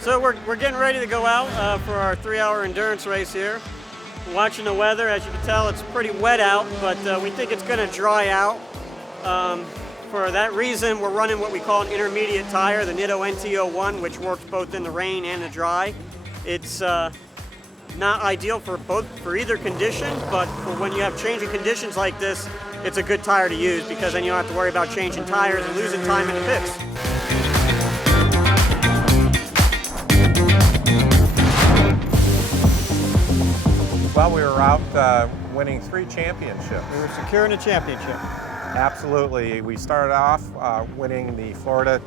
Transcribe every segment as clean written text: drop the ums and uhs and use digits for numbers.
So we're getting ready to go out for our 3-hour endurance race here. Watching the weather, as you can tell, it's pretty wet out, but we think it's going to dry out. For that reason, we're running what we call an intermediate tire, the Nitto NT01, which works both in the rain and the dry. It's not ideal for either condition, but for when you have changing conditions like this, it's a good tire to use because then you don't have to worry about changing tires and losing time in the pits. Well, we were out winning 3 championships. We were securing a championship. Absolutely. We started off winning the Florida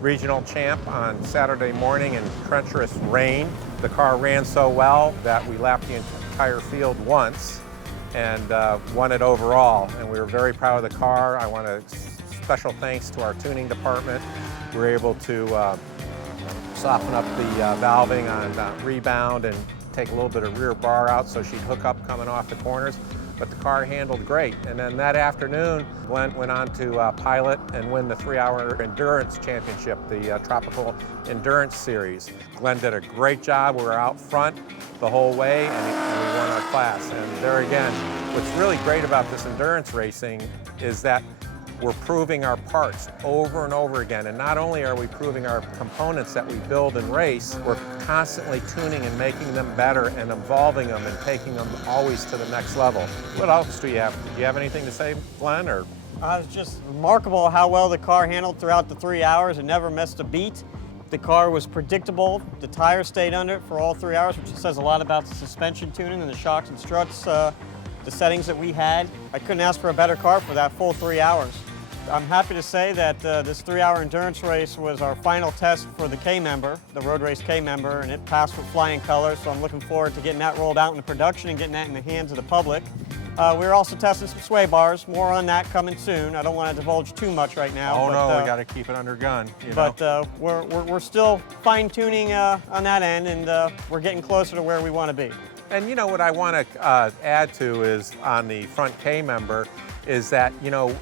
Regional Champ on Saturday morning in treacherous rain. The car ran so well that we lapped the entire field once and won it overall. And we were very proud of the car. I want to special thanks to our tuning department. We were able to soften up the valving on rebound and take a little bit of rear bar out so she'd hook up coming off the corners. But the car handled great. And then that afternoon, Glen went on to pilot and win the 3-hour endurance championship, the Tropical Endurance Series. Glen did a great job. We were out front the whole way and we won our class. And there again, what's really great about this endurance racing is that we're proving our parts over and over again. And not only are we proving our components that we build and race, we're constantly tuning and making them better and evolving them and taking them always to the next level. What else do you have? Do you have anything to say, Glen? Or? It's just remarkable how well the car handled throughout the 3 hours and never missed a beat. The car was predictable. The tires stayed under it for all 3 hours, which says a lot about the suspension tuning and the shocks and struts, the settings that we had. I couldn't ask for a better car for that full 3 hours. I'm happy to say that this 3-hour endurance race was our final test for the K member, the Road Race K member, and it passed with flying colors, so I'm looking forward to getting that rolled out into production and getting that in the hands of the public. We're also testing some sway bars, more on that coming soon. I don't want to divulge too much right now. Oh no, we got to keep it under gun. But we're still fine-tuning on that end, and we're getting closer to where we want to be. And you know what I want to add to is on the front K member, is that, you know,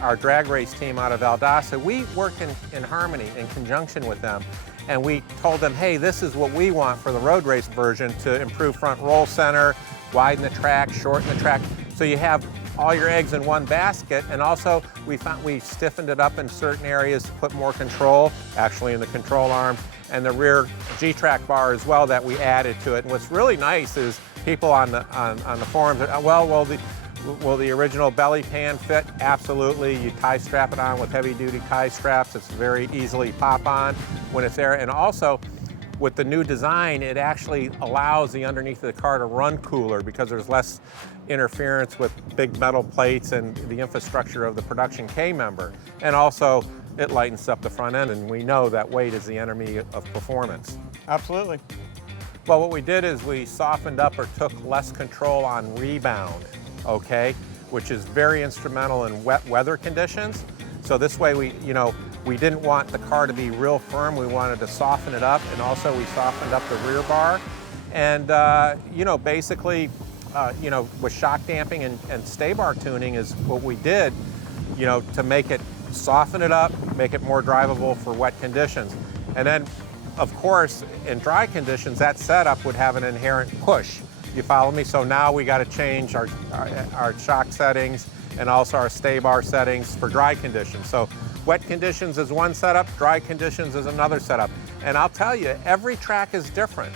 our drag race team out of Valdosta, we worked in harmony, in conjunction with them. And we told them, hey, this is what we want for the road race version to improve front roll center, widen the track, shorten the track. So you have all your eggs in one basket. And also we stiffened it up in certain areas to put more control, actually in the control arm, and the rear G-track bar as well that we added to it. And what's really nice is people on the forums are, will the original belly pan fit? Absolutely. You tie strap it on with heavy duty tie straps. It's very easily pop on when it's there. And also with the new design, it actually allows the underneath of the car to run cooler because there's less interference with big metal plates and the infrastructure of the production K member. And also it lightens up the front end, and we know that weight is the enemy of performance. Absolutely. Well, what we did is we softened up or took less control on rebound. Okay, which is very instrumental in wet weather conditions. So this way we didn't want the car to be real firm. We wanted to soften it up, and also we softened up the rear bar. And basically, with shock damping and stay bar tuning is what we did, to make it soften it up, make it more drivable for wet conditions. And then, of course, in dry conditions, that setup would have an inherent push. You follow me? So now we got to change our shock settings and also our stay bar settings for dry conditions. So wet conditions is one setup, dry conditions is another setup. And I'll tell you, every track is different,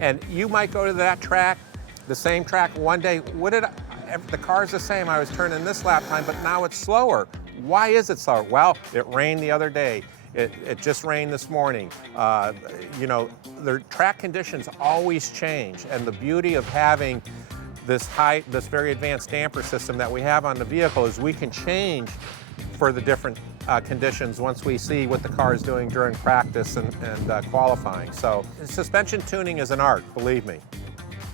And you might go to that track, the same track one day. The car's the same. I was turning this lap time, but now it's slower. Why is it slower? Well, it rained the other day. It just rained this morning. The track conditions always change, and the beauty of having this very advanced damper system that we have on the vehicle is we can change for the different conditions once we see what the car is doing during practice and qualifying. So suspension tuning is an art, believe me.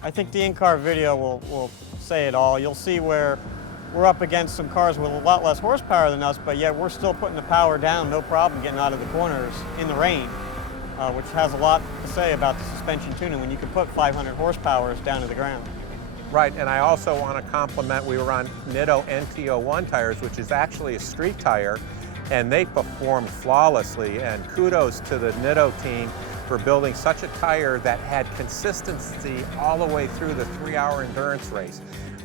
I think the in-car video will say it all. You'll see where we're up against some cars with a lot less horsepower than us, but yet we're still putting the power down, no problem getting out of the corners in the rain, which has a lot to say about the suspension tuning when you can put 500 horsepower down to the ground. Right, and I also want to compliment, we were on Nitto NT01 tires, which is actually a street tire, and they performed flawlessly, and kudos to the Nitto team for building such a tire that had consistency all the way through the 3-hour endurance race.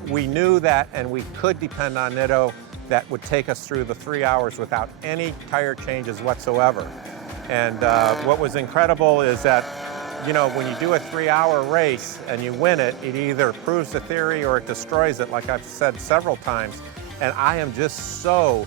We knew that, and we could depend on Nitto that would take us through the 3 hours without any tire changes whatsoever. And what was incredible is that, you know, when you do a 3-hour race and you win it, it either proves the theory or it destroys it, like I've said several times. And I am just so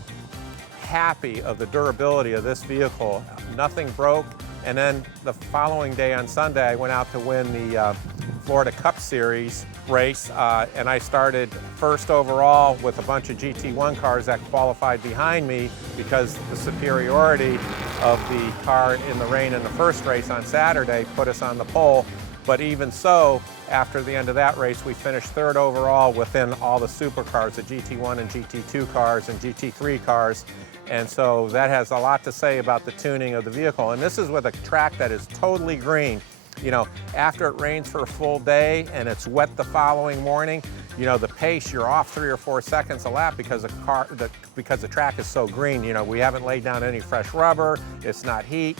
happy of the durability of this vehicle. Nothing broke. And then the following day on Sunday, I went out to win the Florida Cup Series race, and I started first overall with a bunch of GT1 cars that qualified behind me because the superiority of the car in the rain in the first race on Saturday put us on the pole. But even so, after the end of that race, we finished third overall within all the supercars, the GT1 and GT2 cars and GT3 cars. And so that has a lot to say about the tuning of the vehicle. And this is with a track that is totally green. You know, after it rains for a full day and it's wet the following morning, you know, the pace, you're off 3 or 4 seconds a lap because the track is so green. You know, we haven't laid down any fresh rubber, it's not heat,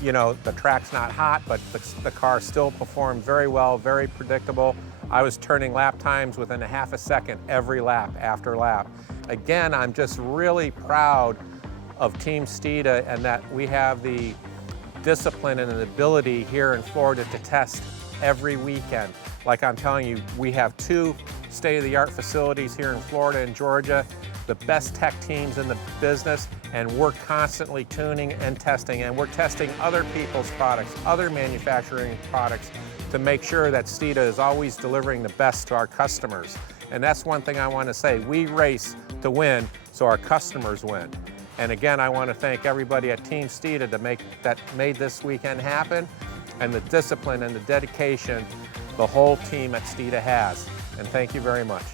you know, the track's not hot, but the car still performed very well, very predictable. I was turning lap times within a half a second every lap after lap. Again, I'm just really proud of Team Steeda and that we have the discipline and an ability here in Florida to test every weekend. Like I'm telling you, we have 2 state-of-the-art facilities here in Florida and Georgia, the best tech teams in the business, and we're constantly tuning and testing, and we're testing other people's products, other manufacturing products, to make sure that Steeda is always delivering the best to our customers. And that's one thing I want to say. We race to win so our customers win. And again, I want to thank everybody at Team Steeda that made this weekend happen, and the discipline and the dedication the whole team at Steeda has. And thank you very much.